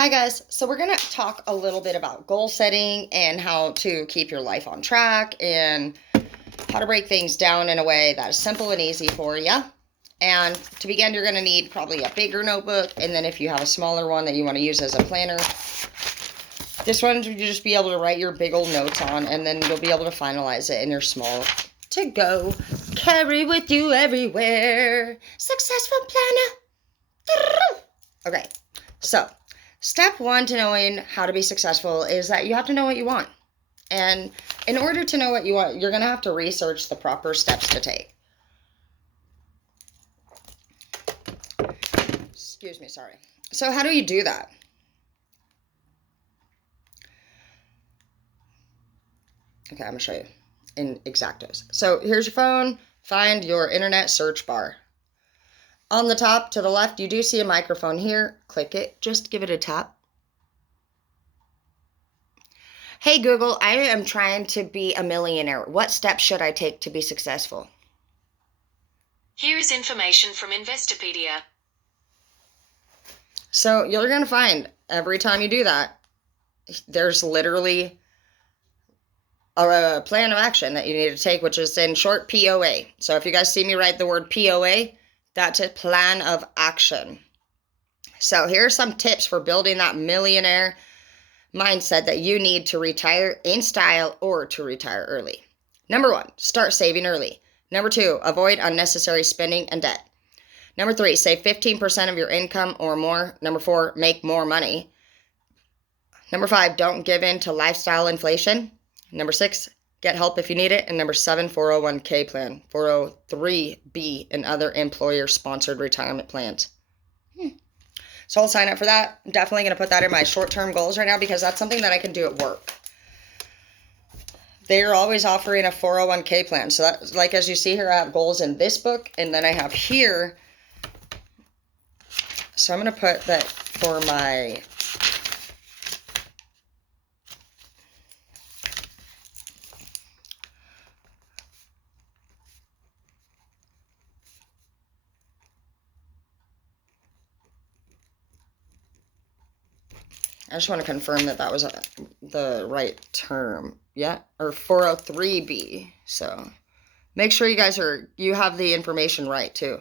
Hi guys, so we're going to talk a little bit about goal setting and how to keep your life on track and how to break things down in a way that is simple and easy for you. And to begin, you're going to need probably a bigger notebook, and then if you have a smaller one that you want to use as a planner, this one you just be able to write your big old notes on, and then you'll be able to finalize it in your small to go carry with you everywhere. Successful planner. Okay, so step one to knowing how to be successful is that you have to know what you want. And in order to know what you want, you're going to have to research the proper steps to take. Excuse me, sorry. So how do you do that? Okay, I'm going to show you in Exactos. So here's your phone. Find your internet search bar. On the top to the left, you do see a microphone here. Click it. Just give it a tap. Hey Google, I am trying to be a millionaire. What steps should I take to be successful? Here is information from Investopedia. So you're going to find every time you do that, there's literally a plan of action that you need to take, which is in short POA. So if you guys see me write the word POA, that's a plan of action. So here are some tips for building that millionaire mindset that you need to retire in style or to retire early. Number 1, start saving early. Number 2, avoid unnecessary spending and debt. Number 3, save 15% of your income or more. Number 4, make more money. Number 5, don't give in to lifestyle inflation. Number 6, get help if you need it. And number 7, 401k plan, 403b, and other employer-sponsored retirement plans. So I'll sign up for that. I'm definitely going to put that in my short-term goals right now because that's something that I can do at work. They're always offering a 401k plan. So that, like as you see here, I have goals in this book, and then I have here. So I'm going to put that for my I just want to confirm that that was the right term. Yeah, or 403b. So make sure you guys you have the information right too.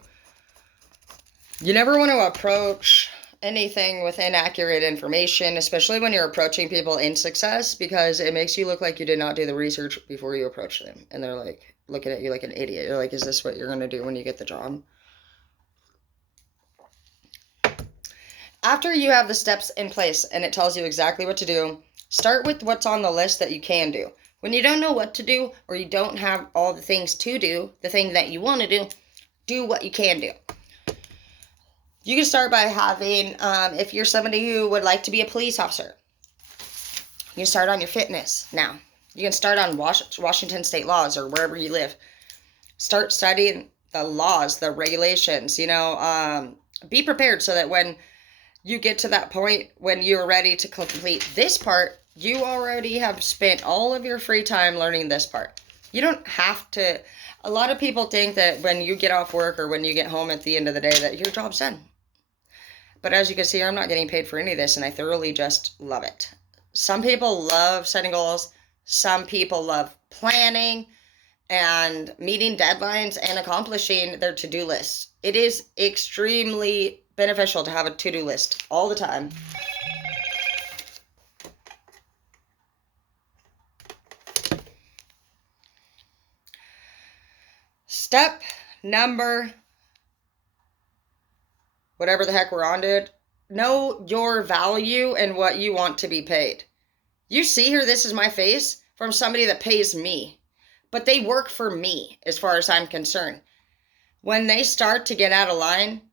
You never want to approach anything with inaccurate information, especially when you're approaching people in success, because it makes you look like you did not do the research before you approach them. And they're like looking at you like an idiot. You're like, is this what you're going to do when you get the job? After you have the steps in place and it tells you exactly what to do, start with what's on the list that you can do. When you don't know what to do or you don't have all the things to do, the thing that you want to do what you can do. You can start by having, if you're somebody who would like to be a police officer, you can start on your fitness now. You can start on Washington state laws or wherever you live. Start studying the laws, the regulations, be prepared so that when you get to that point when you're ready to complete this part, you already have spent all of your free time learning this part. You don't have to. A lot of people think that when you get off work or when you get home at the end of the day that your job's done. But as you can see, I'm not getting paid for any of this, and I thoroughly just love it. Some people love setting goals. Some people love planning and meeting deadlines and accomplishing their to-do lists. It is extremely beneficial to have a to-do list all the time. Step number, whatever the heck we're on, dude. Know your value and what you want to be paid. You see here, this is my face from somebody that pays me, but they work for me as far as I'm concerned. When they start to get out of line,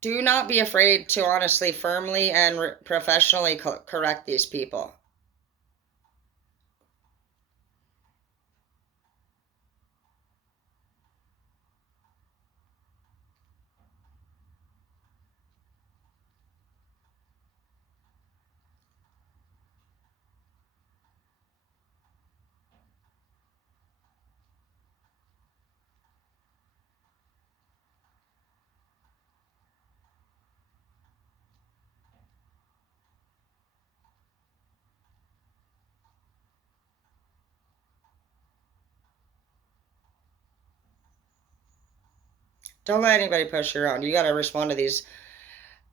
do not be afraid to honestly, firmly, and professionally correct these people. Don't let anybody push you around. You gotta respond to these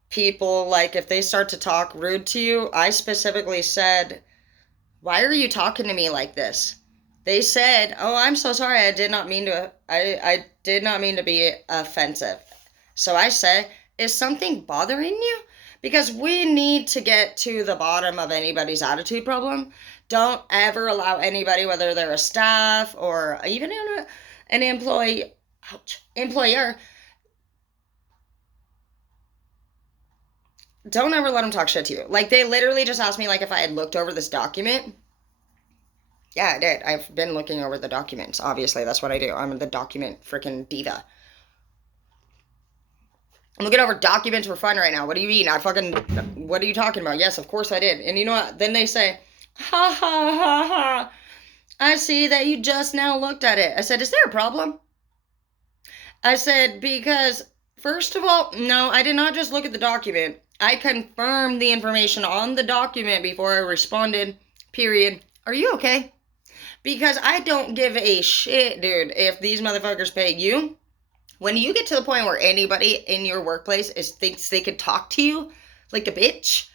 people. Like, if they start to talk rude to you, I specifically said, why are you talking to me like this? They said, oh, I'm so sorry. I did not mean to, I did not mean to be offensive. So I said, is something bothering you? Because we need to get to the bottom of anybody's attitude problem. Don't ever allow anybody, whether they're a staff or even an employee, employer, don't ever let them talk shit to you. Like, they literally just asked me, like, if I had looked over this document. Yeah, I did. I've been looking over the documents. Obviously, that's what I do. I'm the document freaking diva. I'm looking over documents for fun right now. What do you mean? What are you talking about? Yes, of course I did. And you know what? Then they say, ha ha ha ha. I see that you just now looked at it. I said, is there a problem? I said, because, first of all, no, I did not just look at the document. I confirmed the information on the document before I responded, period. Are you okay? Because I don't give a shit, dude, if these motherfuckers pay you. When you get to the point where anybody in your workplace thinks they could talk to you like a bitch,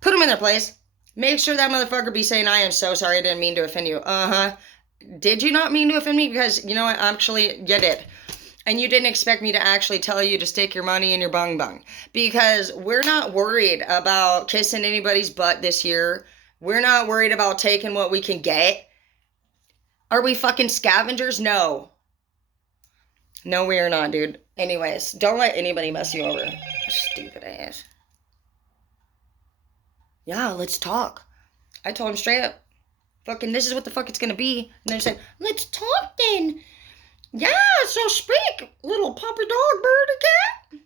put them in their place. Make sure that motherfucker be saying, I am so sorry, I didn't mean to offend you. Uh-huh. Did you not mean to offend me? Because, you know what, actually, you did. And you didn't expect me to actually tell you to stick your money in your bung bung. Because we're not worried about kissing anybody's butt this year. We're not worried about taking what we can get. Are we fucking scavengers? No. No, we are not, dude. Anyways, don't let anybody mess you over. Stupid ass. Yeah, let's talk. I told him straight up, fucking, this is what the fuck it's gonna be. And they said, let's talk then. Yeah, so speak, little puppy dog, birdie cat.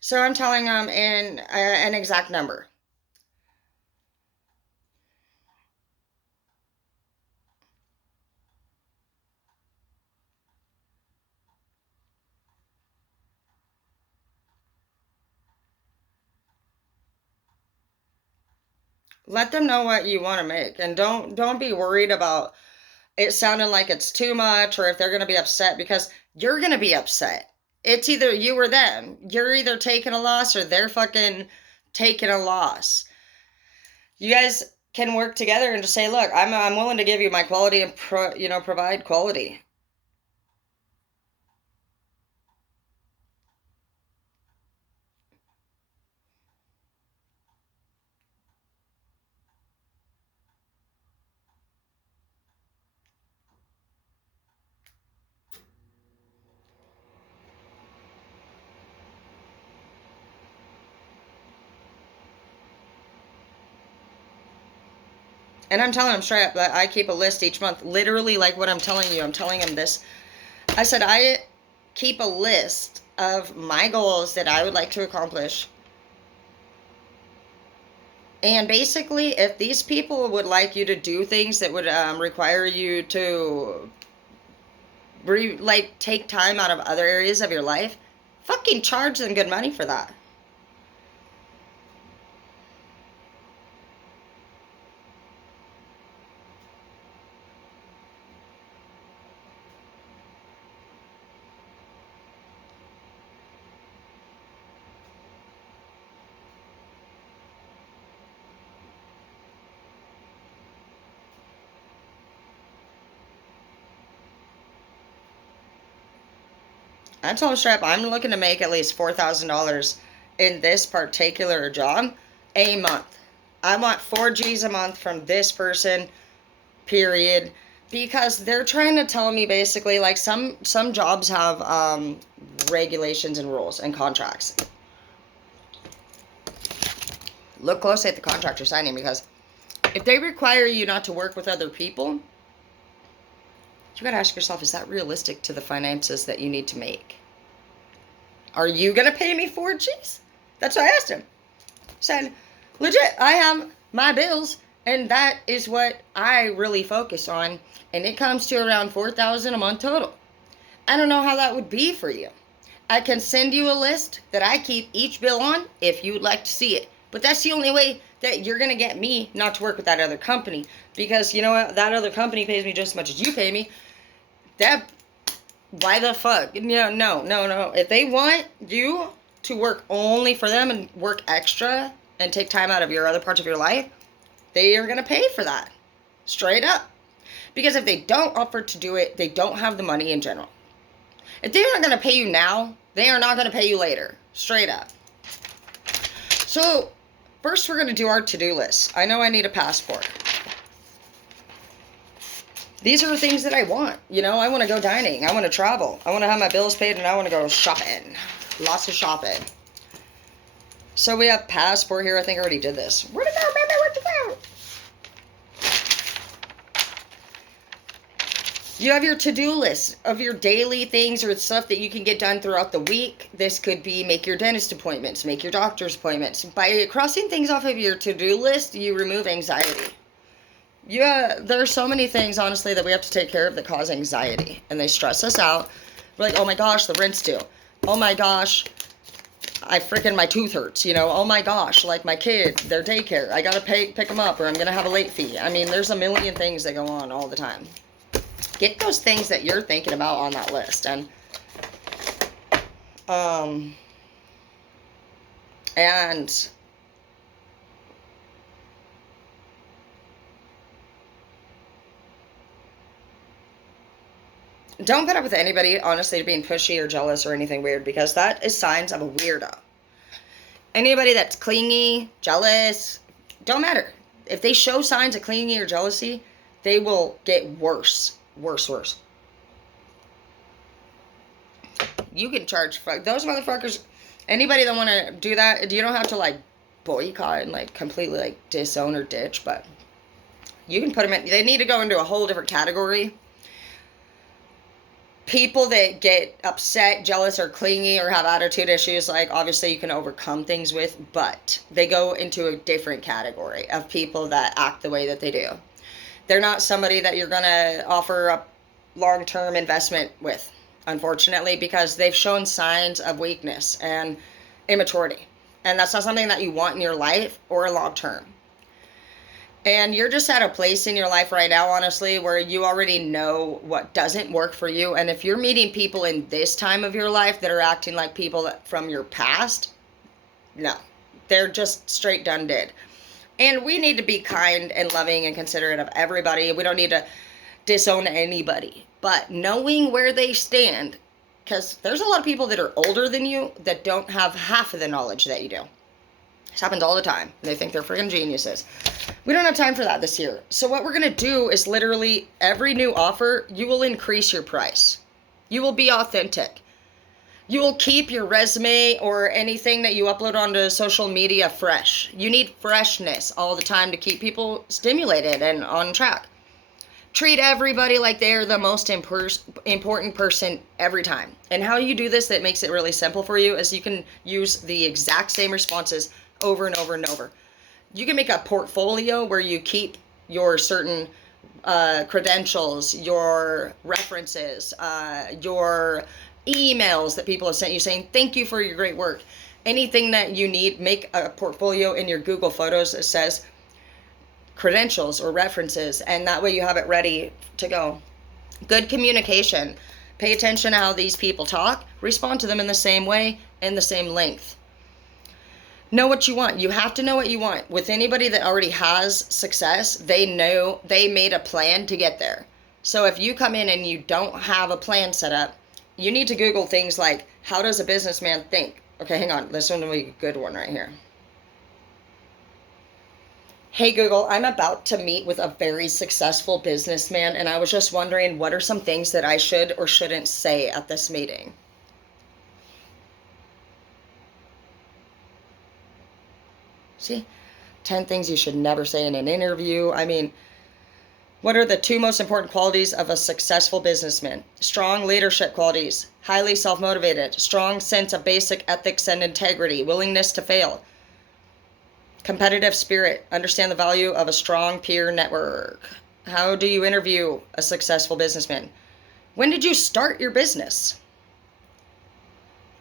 So I'm telling them in an exact number. Let them know what you want to make, and don't be worried about it sounding like it's too much or if they're going to be upset, because you're going to be upset. It's either you or them. You're either taking a loss or they're fucking taking a loss. You guys can work together and just say, look, I'm willing to give you my quality and provide quality. And I'm telling them straight up that I keep a list each month, literally like what I'm telling you. I'm telling them this. I said, I keep a list of my goals that I would like to accomplish. And basically, if these people would like you to do things that would require you to take time out of other areas of your life, fucking charge them good money for that. I told Strap I'm looking to make at least $4,000 in this particular job a month. I want 4 G's a month from this person, period. Because they're trying to tell me basically, like, some jobs have regulations and rules and contracts. Look closely at the contract you're signing, because if they require you not to work with other people, you got to ask yourself, is that realistic to the finances that you need to make? Are you going to pay me for it? Jeez. That's what I asked him. I said, legit, I have my bills, and that is what I really focus on, and it comes to around $4,000 a month total. I don't know how that would be for you. I can send you a list that I keep each bill on if you would like to see it. But that's the only way that you're going to get me not to work with that other company. Because you know what? That other company pays me just as much as you pay me. Why the fuck? No. If they want you to work only for them and work extra and take time out of your other parts of your life, they are going to pay for that. Straight up. Because if they don't offer to do it, they don't have the money in general. If they're not going to pay you now, they are not going to pay you later. Straight up. So, first we're going to do our to-do list. I know I need a passport. These are the things that I want. You know, I want to go dining. I want to travel. I want to have my bills paid, and I want to go shopping. Lots of shopping. So we have passport here. I think I already did this. Where'd it go, baby? Where'd it go? You have your to-do list of your daily things or stuff that you can get done throughout the week. This could be make your dentist appointments, make your doctor's appointments. By crossing things off of your to-do list, you remove anxiety. Yeah, there are so many things, honestly, that we have to take care of that cause anxiety. And they stress us out. We're like, oh my gosh, the rent's due. Oh my gosh, my tooth hurts, you know. Oh my gosh, like my kid, their daycare. I gotta pick them up or I'm gonna have a late fee. I mean, there's a million things that go on all the time. Get those things that you're thinking about on that list. And don't put up with anybody, honestly, being pushy or jealous or anything weird, because that is signs of a weirdo. Anybody that's clingy, jealous, don't matter. If they show signs of clingy or jealousy, they will get worse. Worse. You can charge those motherfuckers. Anybody that want to do that, you don't have to like boycott and like completely like disown or ditch, but you can put them in. They need to go into a whole different category. People that get upset, jealous, or clingy, or have attitude issues, like obviously you can overcome things with, but they go into a different category of people that act the way that they do. They're not somebody that you're going to offer a long-term investment with, unfortunately, because they've shown signs of weakness and immaturity. And that's not something that you want in your life or long-term. And you're just at a place in your life right now, honestly, where you already know what doesn't work for you. And if you're meeting people in this time of your life that are acting like people from your past, no, they're just straight done dead. And we need to be kind and loving and considerate of everybody. We don't need to disown anybody. But knowing where they stand, because there's a lot of people that are older than you that don't have half of the knowledge that you do. This happens all the time. They think they're freaking geniuses. We don't have time for that this year. So what we're going to do is literally every new offer, you will increase your price. You will be authentic. You will keep your resume or anything that you upload onto social media fresh. You need freshness all the time to keep people stimulated and on track. Treat everybody like they're the most important person every time. And how you do this that makes it really simple for you is you can use the exact same responses over and over and over. You can make a portfolio where you keep your certain credentials, your references, your emails that people have sent you saying thank you for your great work. Anything that you need, make a portfolio in your Google Photos that says credentials or references, and that way you have it ready to go. Good communication. Pay attention to how these people talk. Respond to them in the same way, in the same length. Know what you want. You have to know what you want. With anybody that already has success, they know they made a plan to get there. So if you come in and you don't have a plan set up, you need to Google things like, how does a businessman think? Okay, hang on. This one will be a good one right here. Hey Google, I'm about to meet with a very successful businessman, and I was just wondering what are some things that I should or shouldn't say at this meeting? See? 10 things you should never say in an interview. I mean, What are the 2 most important qualities of a successful businessman? Strong leadership qualities, highly self-motivated, strong sense of basic ethics and integrity, willingness to fail, competitive spirit, understand the value of a strong peer network. How do you interview a successful businessman? When did you start your business?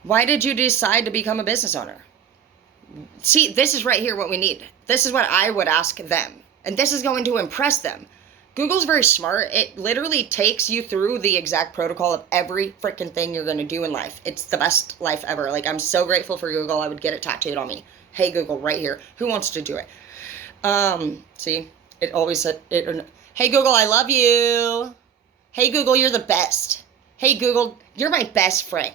Why did you decide to become a business owner? See, this is right here what we need. This is what I would ask them. And this is going to impress them. Google's very smart. It literally takes you through the exact protocol of every freaking thing you're going to do in life. It's the best life ever. Like, I'm so grateful for Google. I would get it tattooed on me. Hey, Google, right here. Who wants to do it? See, it always said, hey, Google, I love you. Hey, Google, you're the best. Hey, Google, you're my best friend.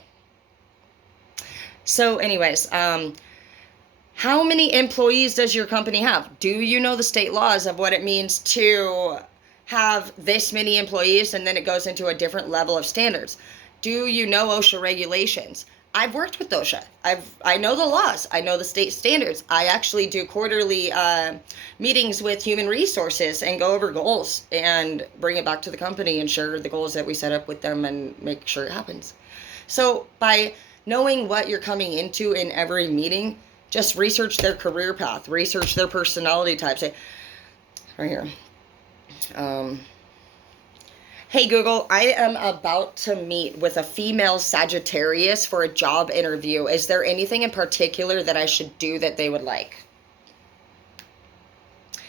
So anyways, how many employees does your company have? Do you know the state laws of what it means to have this many employees, and then it goes into a different level of standards? Do you know OSHA regulations? I've worked with OSHA. I know the laws. I know the state standards. I actually do quarterly meetings with human resources and go over goals and bring it back to the company and share the goals that we set up with them and make sure it happens. So by knowing what you're coming into in every meeting, just research their career path, research their personality types. Say, right here. Hey Google, I am about to meet with a female Sagittarius for a job interview. Is there anything in particular that I should do that they would like?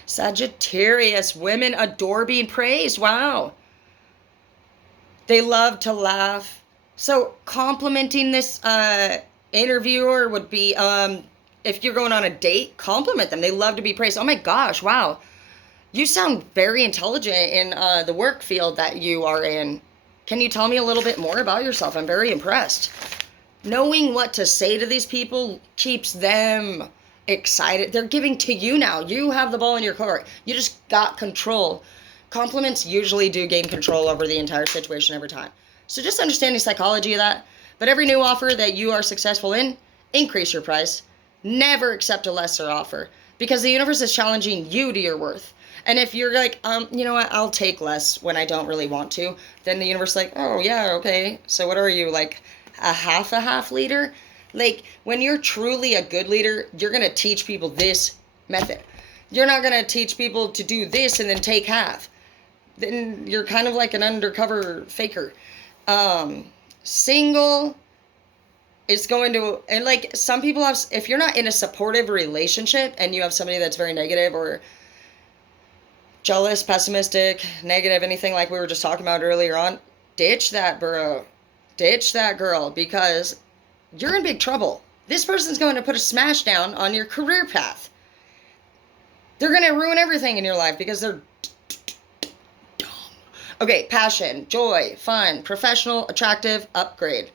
Sagittarius, women adore being praised. Wow. They love to laugh. So complimenting this interviewer would be, if you're going on a date, compliment them. They love to be praised. Oh my gosh, wow. You sound very intelligent in the work field that you are in. Can you tell me a little bit more about yourself? I'm very impressed. Knowing what to say to these people keeps them excited. They're giving to you now. You have the ball in your court. You just got control. Compliments usually do gain control over the entire situation every time. So just understanding psychology of that. But every new offer that you are successful in, increase your price. Never accept a lesser offer, because the universe is challenging you to your worth. And if you're like, you know what, I'll take less when I don't really want to, then the universe is like, oh yeah, okay. So what are you, like a half leader? Like, when you're truly a good leader, you're going to teach people this method. You're not going to teach people to do this and then take half. Then you're kind of like an undercover faker. Single is going to, and like some people have, if you're not in a supportive relationship and you have somebody that's very negative or jealous, pessimistic, negative, anything like we were just talking about earlier on, ditch that bro. Ditch that girl, because you're in big trouble. This person's going to put a smash down on your career path. They're going to ruin everything in your life because they're dumb. Okay, passion, joy, fun, professional, attractive, upgrade.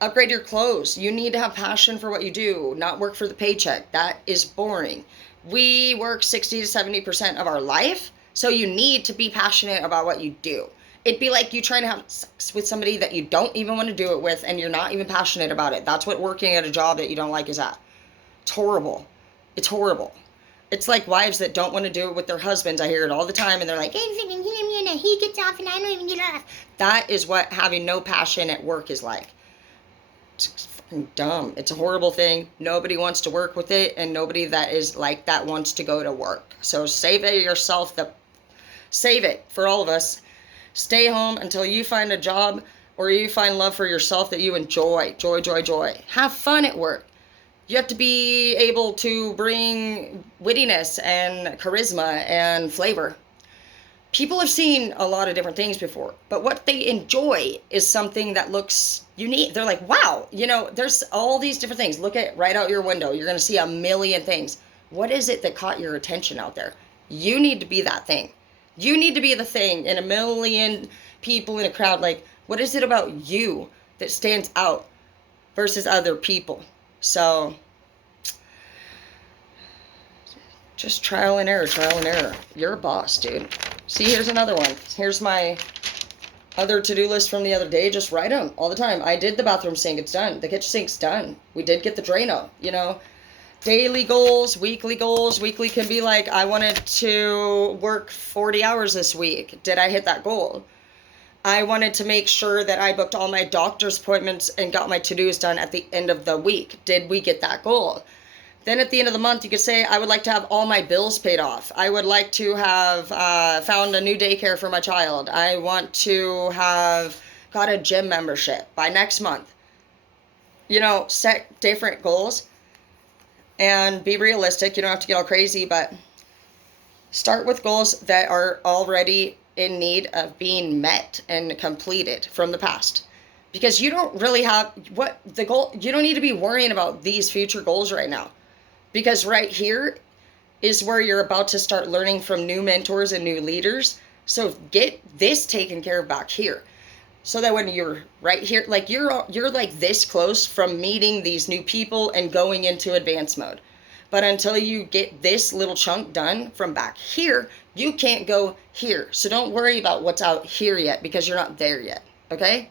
Upgrade your clothes. You need to have passion for what you do, not work for the paycheck. That is boring. We work 60 to 70% of our life, so you need to be passionate about what you do. It'd be like you trying to have sex with somebody that you don't even want to do it with, and you're not even passionate about it. That's what working at a job that you don't like is at. It's horrible. It's horrible. It's like wives that don't want to do it with their husbands. I hear it all the time, and they're like, he gets off and I don't even get off. That is what having no passion at work is like. It's fucking dumb. It's a horrible thing. Nobody wants to work with it, and nobody that is like that wants to go to work. So save it yourself. Save it for all of us. Stay home until you find a job or you find love for yourself that you enjoy. Joy, joy, joy. Have fun at work. You have to be able to bring wittiness and charisma and flavor. People have seen a lot of different things before, but what they enjoy is something that looks unique. They're like, wow, you know, there's all these different things. Look at right out your window. You're going to see a million things. What is it that caught your attention out there? You need to be that thing. You need to be the thing in a million people in a crowd. Like, what is it about you that stands out versus other people? So just trial and error, trial and error. You're a boss, dude. See, here's another one. Here's my other to-do list from the other day. Just write them all the time. I did the bathroom sink. It's done. The kitchen sink's done. We did get the Drano, you know. daily goals, weekly goals. Weekly can be like, I wanted to work 40 hours this week. Did I hit that goal? I wanted to make sure that I booked all my doctor's appointments and got my to-dos done at the end of the week. Did we get that goal? Then at the end of the month, you could say, I would like to have all my bills paid off. I would like to have found a new daycare for my child. I want to have got a gym membership by next month. You know, set different goals and be realistic. You don't have to get all crazy, but start with goals that are already in need of being met and completed from the past. Because you don't really have what the goal, you don't need to be worrying about these future goals right now. Because right here is where you're about to start learning from new mentors and new leaders. So get this taken care of back here. So that when you're right here, like you're like this close from meeting these new people and going into advanced mode. But until you get this little chunk done from back here, you can't go here. So don't worry about what's out here yet because you're not there yet. Okay?